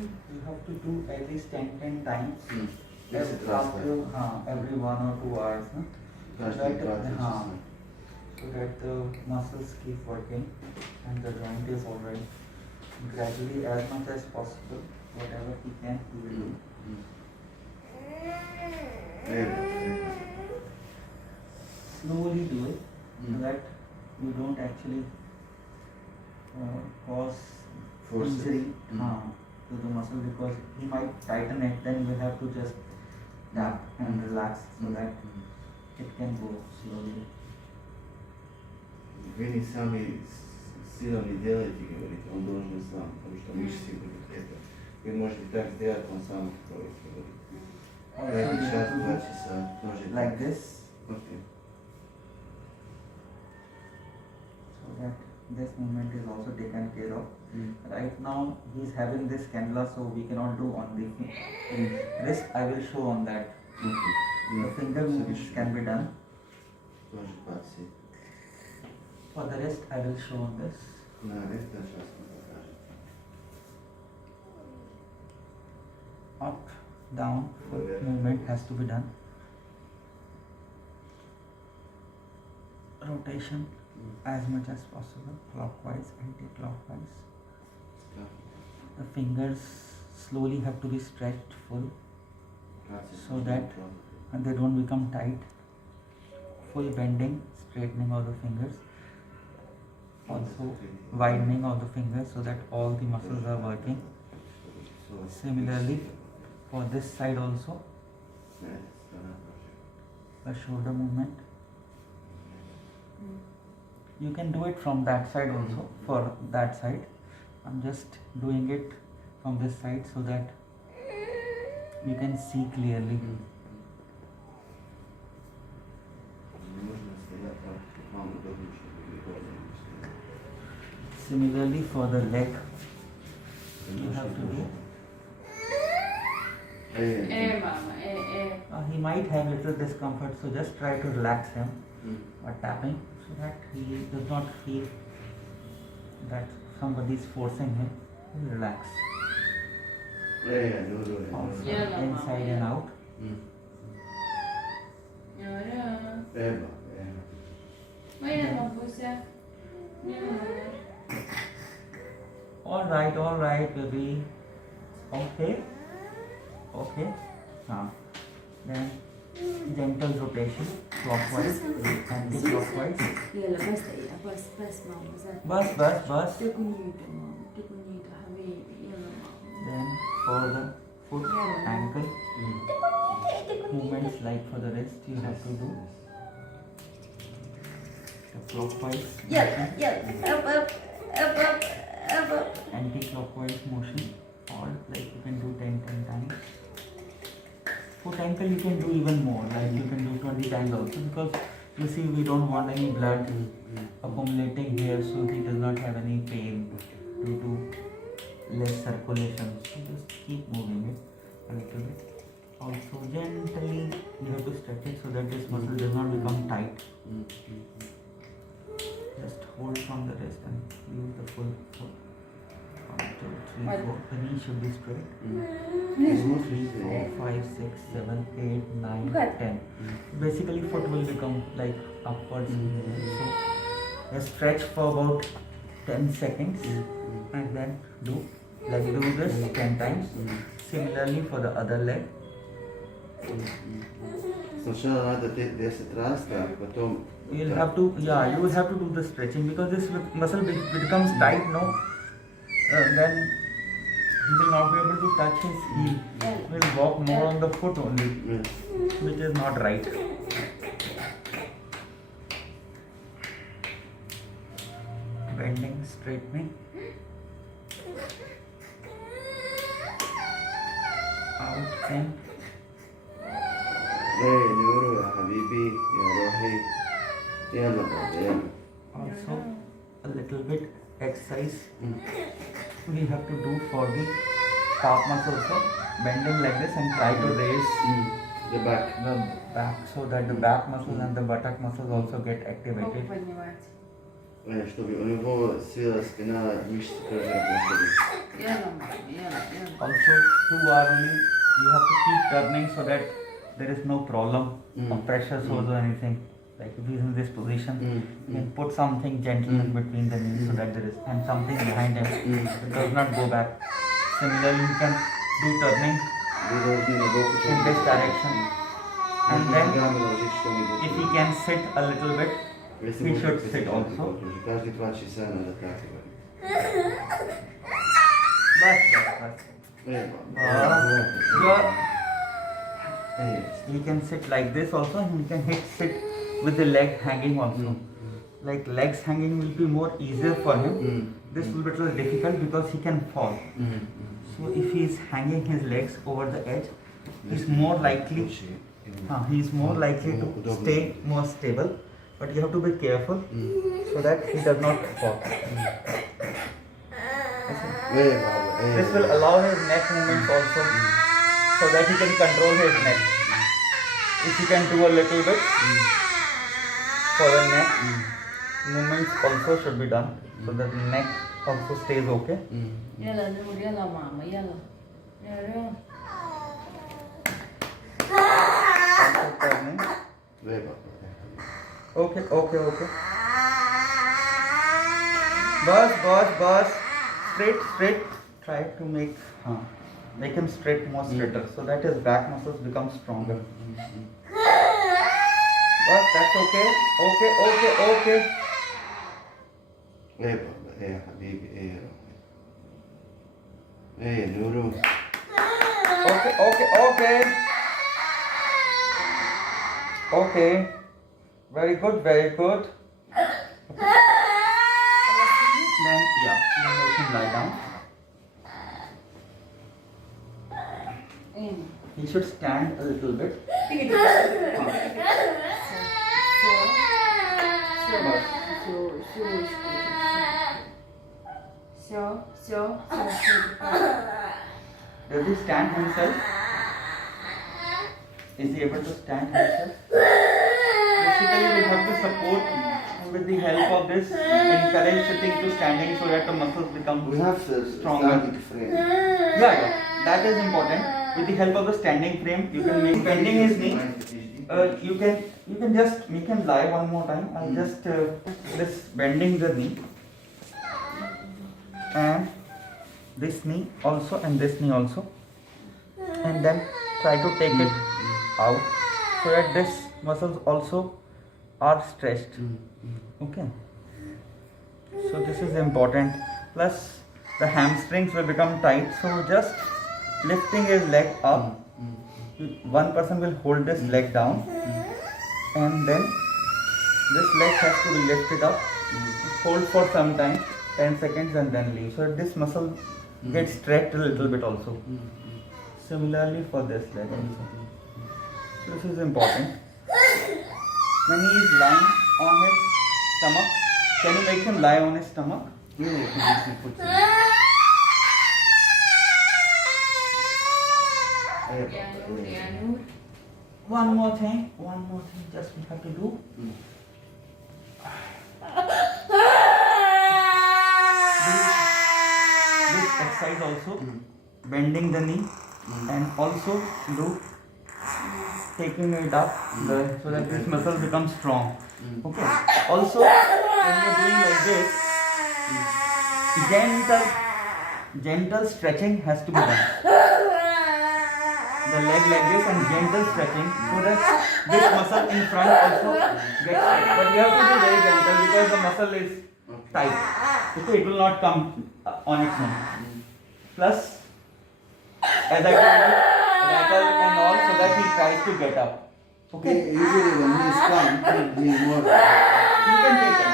You have to do at least 10 times. जैसे After every 1 or 2 hours. So that, हाँ so that the muscles keep working and the joint is alright. Gradually, as much as possible, whatever he can, he will do. Slowly do it so that you don't actually cause injury to the muscle, because he might tighten it. Then you have to just tap and relax so that it can go slowly. Вы сами сильно не делаете, говорите, он должен сам, потому что мышцы будут это. Вы можете так сделать, он сам говорит. Also, Час, 2 часа, тоже like this, Окей. so that this movement is also taken care of. Right now he is having this cannula, so we cannot do on the wrist. I will show on that. The finger movements can be done. Тоже пальцы. For the rest, I will show on this. На это сейчас мы покажем. Up, down, foot movement has to be done. Rotation as much as possible, clockwise, anti-clockwise. The fingers slowly have to be stretched full so that they don't become tight. Full bending, straightening all the fingers. Also widening of the fingers so that all the muscles are working. Similarly, for this side also, the shoulder movement. You can do it from that side also, for that side. I'm just doing it from this side so that you can see clearly. Similarly, for the leg, you have to do. He might have little discomfort, so just try to relax him by tapping so that he does not feel that somebody is forcing him. Relax. Also, inside and out. All right, baby. Okay. Then gentle rotation, clockwise, anti-clockwise. يلا بس دقيقة بس ماما زاد Bus. تكونيته ماما تكونيته حبيبي يلا ماما Then for the foot, ankle, movements like for the wrist, you have to do the clockwise, يلا up anti-clockwise motion, or like you can do 10 times. Foot ankle you can do even more, like you can do 20 times also, because you see we don't want any blood accumulating here, so he does not have any pain due to less circulation. So just keep moving it a little bit. Also gently you have to stretch it so that this muscle does not become tight. Just hold from the wrist and use the full foot. 1, 2, 3, 4. The knee should be straight. 2, 3, 4, 5, 6, 7, 8, 9, 10. Basically foot will become like upwards. So just stretch for about 10 seconds and then do this 10 times. Similarly for the other leg. Сначала надо 10 раз, так, потом... You will have to do the stretching, because this muscle becomes tight, no? Then he will not be able to touch his heel. He will walk more on the foot only, which is not right. Bending, straightening. Out in. نورو يا حبيبي يا روحي يلا بابا يلا. Also a little bit exercise we have to do for the calf muscle also, bending like this and try to raise the back so that the back muscles and the buttock muscles also get activated. Чтобы у него свелась спина, мышцы крылья плохо. يلا ماما يلا. Also, to hourly, you have to keep turning so that there is no problem of pressure source or anything. Like if he's in this position, you can put something gentle in between the knees so that there is, and something behind him. It does not go back. Similarly, you can do turning in this direction. And then, if he can sit a little bit, he should sit also. Каждые 2 часа надо так говорить. Bas. He can sit like this also, and he can sit with the leg hanging also. Like legs hanging will be more easier for him. This will be a little difficult because he can fall. So if he is hanging his legs over the edge, he's more likely to stay more stable. But you have to be careful so that he does not fall. This will allow his neck movements also, so that he can control his neck. If he can do a little bit for the neck, movements also should be done, so that the neck also stays okay. يلا نور يلا ماما يلا. يلا. Also turning. Okay. Bus. Straight. Try to make him straight, more straighter, so that his back muscles become stronger. Bus, that's okay. يا حبيبي يا نورو. Okay. Very good. Okay. Then you make him lie down. He should stand a little bit. Все. Does he stand himself? Is he able to stand himself? Basically, we have to support with the help of this, encourage sitting to standing so that the muscles become We have stronger. standing frame. Yeah, that is important. With the help of the standing frame, you can make bending his knee. You can just make him lie one more time. I'll just this bending the knee and this knee also and this knee also, and then try to take it out so that this muscles also are stretched. Okay. So this is important. Plus the hamstrings will become tight. So just lifting his leg up. One person will hold this leg down, and then this leg has to be lifted up. Hold for some time, 10 seconds, and then leave. So this muscle gets stretched a little bit also. Similarly for this leg also. This is important. When he is lying on his stomach, can you make him lie on his stomach? One more thing, just we have to do. This exercise also, bending the knee, and also do taking it up so that this muscle becomes strong. Okay. Also, when you are doing like this, gentle stretching has to be done. The leg like this and gentle stretching so that this muscle in front also gets tight. But you have to be very gentle because the muscle is tight. Okay, it will not come on its own. Plus, as I told you, rattle and all so that he tries to get up. Okay? Usually when he is calm, he is more. You can take him.